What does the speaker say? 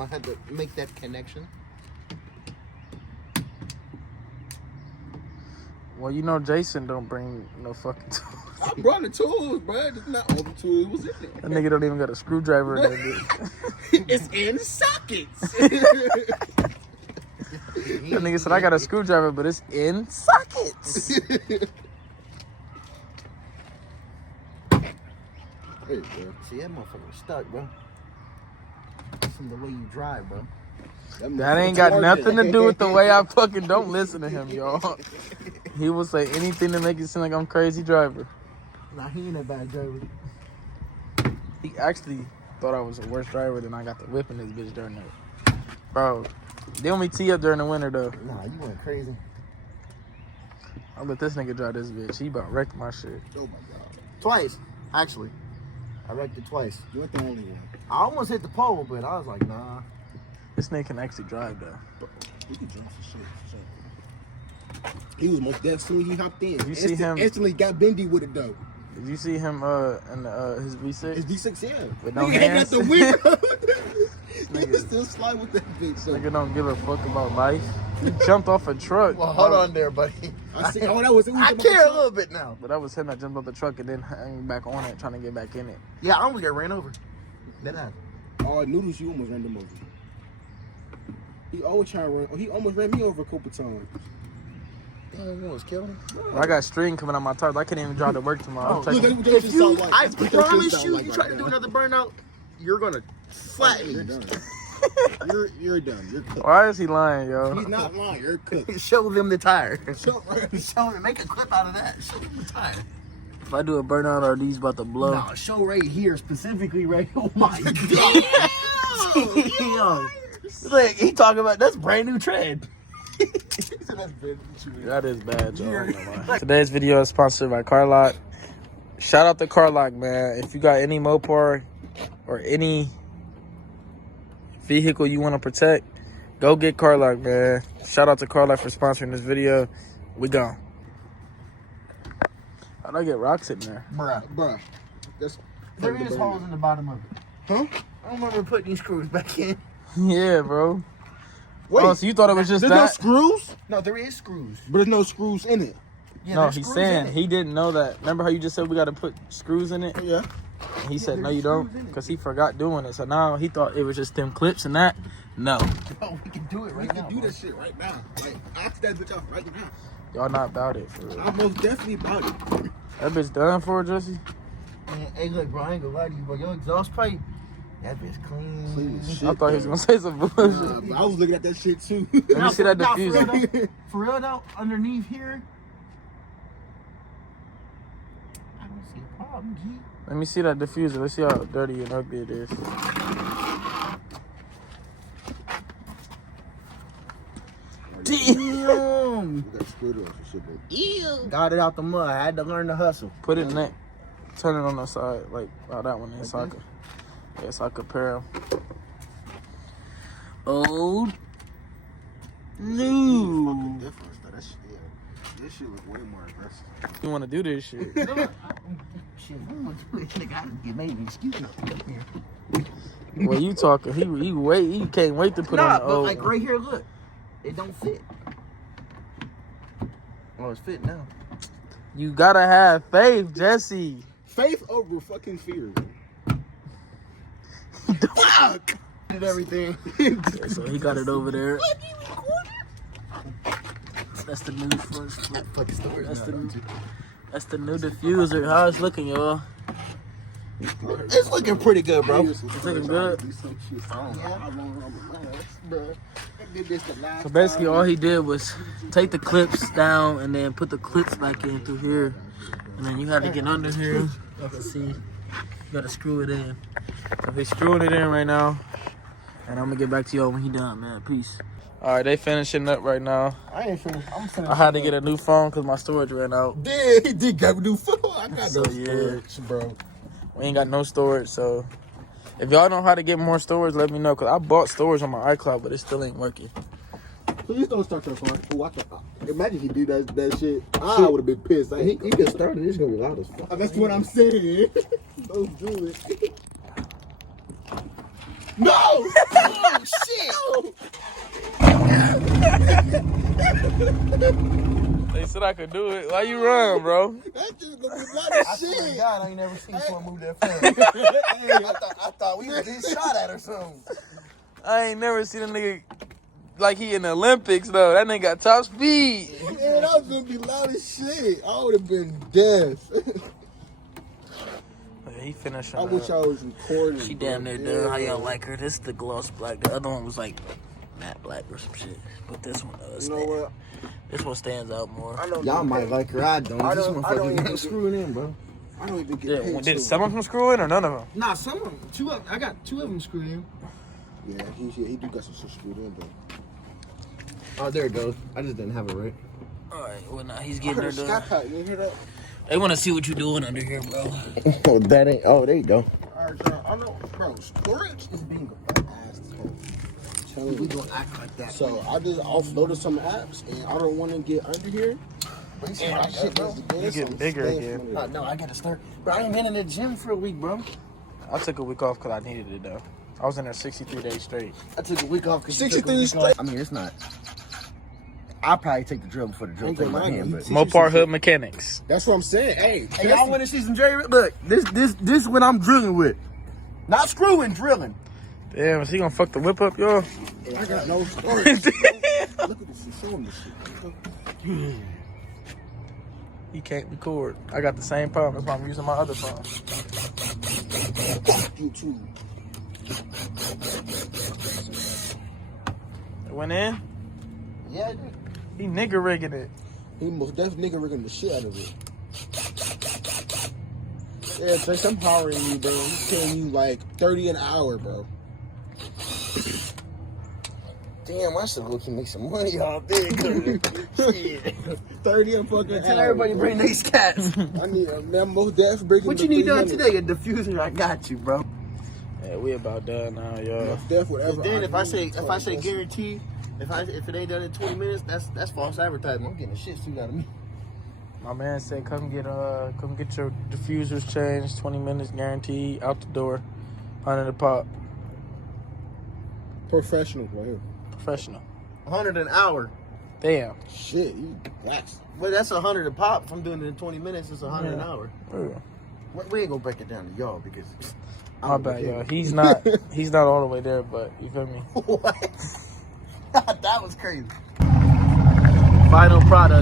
I had to make that connection. Well, you know Jason don't bring no fucking tools. I brought the tools, bro. It's not all the tools was in there. That nigga don't even got a screwdriver in there, bitch. It's in sockets. That nigga said I got a screwdriver, but it's in sockets. Hey, bro. See, that motherfucker was stuck, bro. That's from the way you drive, bro. That ain't got nothing to do with the way I fucking don't listen to him, y'all. He will say anything to make it seem like I'm crazy driver. Nah, he ain't a bad driver. He actually thought I was a worse driver than I got the whip in this bitch during the... Bro, they only tee up during the winter, though. Nah, you went crazy. I'll let this nigga drive this bitch. He about wrecked my shit. Oh, my God. Twice, actually. I wrecked it twice. You ain't the only one. I almost hit the pole, but I was like, nah. This nigga can actually drive, though. He can drive for shit. He was most deaf soon as he hopped in. You see him? Instantly got bendy with it, though. Did you see him in his V6? His V6, yeah. With no Nigga hands? had the window. He was still slide with that bitch. So. Nigga don't give a fuck about life. He jumped off a truck. Well, hold on there, buddy. I see. Oh, that was. I care a little bit now. But that was him that jumped off the truck and then hung back on it, trying to get back in it. Yeah, I almost got ran over. That happened. Oh, Noodles, you almost ran them over. He always trying to run. Oh, he almost ran me over a couple times. Damn, you almost killed him. Well, I got string coming out my tires. I can't even drive to work tomorrow. Oh, Look, I'm that's what If you you, sound like. I That's what your shit promise sound you, like you right try to now. do another burnout, you're gonna flatten You're you. done. You're done. You're cooked. Why is he lying, yo? He's not lying. You're cooked. Show them the tire. Show Show them, make a clip out of that. Show them the tire. If I do a burnout, are these about to blow? No, show right here specifically, right? Oh my god! Yo, look, he talking about that's brand new tread. That is bad, y'all. I ain't gonna lie. Today's video is sponsored by Carlock. Shout out to Carlock, man. If you got any Mopar or any vehicle you want to protect, go get Carlock, man. Shout out to Carlock for sponsoring this video. We gone. How'd I get rocks in there? Bruh. That's There is holes in the bottom of it. Huh? I don't remember putting these screws back in. Yeah, bro. Wait. Oh, so you thought it was just There's no that? screws? No, there is screws. But there's no screws in it. Yeah, No, there's he's screws in saying it. he didn't know that. Remember how you just said we got to put screws in it? Yeah. And he said, no, there's you don't, screws in it. because he forgot doing it. So now he thought it was just them clips and that. No. Oh, we can do it We right can now. do bro. that shit right now. Like, ask that bitch off right now. Y'all not about it, for real. I'm most definitely about it. That bitch done for, Jesse? Man, hey, look, bro, I ain't gonna lie to you, bro. Your exhaust pipe, that bitch clean. Clean as shit. I thought he was going to say some bullshit. But I was looking at that shit too. Let me see that Nah, for real diffuser. though, for real though, underneath here, I don't see a problem, G. Let me see that diffuser. Let's see how dirty and ugly it is. Damn. Got screwed up and shit, but Ew. Got it out the mud. I had to learn to hustle. Put it in that. Turn it on the side, like how that one is. So I could, yeah, so I could pair them. Old new. fucking difference though. That shit, yeah. This shit look way more aggressive. You want to do this shit? Shit, I want to do it. Nigga, I get made an excuse not to come here. Well, you talking? He can't wait to put Nah, on the but old. like right here, look, it don't fit. Oh, it's fit now. You gotta have faith, Jesse. Faith over fucking fear. Fuck! Did everything. Yeah, so he got it over there. That's the new first. Fucking story. That's the new diffuser. How it's looking, y'all? It's looking pretty good, bro. It's looking good. So basically, all he did was take the clips down and then put the clips back in through here, and then you had to get under here. You can see, you gotta screw it in. So he's screwing it in right now, and I'm gonna get back to y'all when he done, man. Peace. All right, they finishing up right now. I ain't finished. I'm finished. I had to get a new phone because my storage ran out. Yeah, he did got a new phone. I got So, no yeah. storage, bro. We ain't got no storage, so if y'all know how to get more storage, let me know. Because I bought storage on my iCloud, but it still ain't working. Please don't start your phone. Ooh, imagine he do that shit. I would have been pissed. Like, He can start it. It's gonna be loud as fuck. that's what I'm saying. Don't do it. No! Oh, shit! They said I could do it. Why you run, bro? That just gonna be a lot I of swear to shit. God, I ain't never seen someone move that fast. I thought we was getting shot at or something. I ain't never seen a nigga like he in the Olympics, though. That nigga got top speed. Man, that was gonna be loud as shit. I would have been dead. He finished. I wish I was recording. She damn near done. How y'all like her? This is the gloss black. The other one was like matte black or some shit. But this one, You know what? This one stands out more. I don't Y'all do might that. like her. I don't. I This don't motherfucker even ain't screwing in, bro. I don't even get Yeah, paid. did to- some of them screw in or none of them? Nah, some of them. Two of I got two of them screwed in. Yeah, he do got some shit screwed in, but Oh, there it goes. I just didn't have it right. All right, well now he's I getting her heard a done. Scatpack. You hear that? They want to see what you doing under here, bro. Oh, that ain't. Oh, there you go. All right, y'all. I know, bro. Storage is being an asshole. Telling We you. gonna act like that. So I just offloaded some apps, and I don't want to get under here. But you see my shit, bro? You getting bigger again. No, I gotta start. Bro, I ain't been in the gym for a week, bro. I took a week off because I needed it though. I was in there 63 days straight. I took a week off because 63 straight. I mean, it's not. I'll probably take the drill before the drill Ain't take my gonna hand, lie, but. you- Mopar Hood Mechanics. That's what I'm saying. Hey, Hey, y'all want to see some Jerry? Look, this what I'm drilling with. Not screwing, drilling. Damn, is he gonna fuck the whip up, y'all? I got no storage. Look at this. You show him this shit. He can't record. I got the same problem. That's why I'm using my other phone. YouTube. It went in. Yeah, dude. He nigga rigging it. He most definitely nigga rigging the shit out of it. Yeah, Trace, I'm powering you, bro. He's paying you like 30 an hour, bro. Damn, I should go to make some money off there. Shit. 30 a fucking Tell hour, everybody bro. bring these cats. I need I'm most definitely breaking What the you need done 300. today? A diffuser, I got you, bro. Yeah, we about done now, y'all. Most definitely, whatever. Then if I say need, guarantee, if it ain't done in 20 minutes, that's false advertising. I'm getting a shit suit out of me. My man said, come get your diffusers changed. 20 minutes guaranteed. Out the door. Under the pop. professional right here. Professional. 100 an hour. Damn. Shit, you blacks. But that's 100 a pop. If I'm doing it in 20 minutes, it's 100 an Yeah. hour. Ooh. We ain't gonna break it down to y'all because. My bad, y'all. He's not all the way there, but you feel me? What? That was crazy. Final product.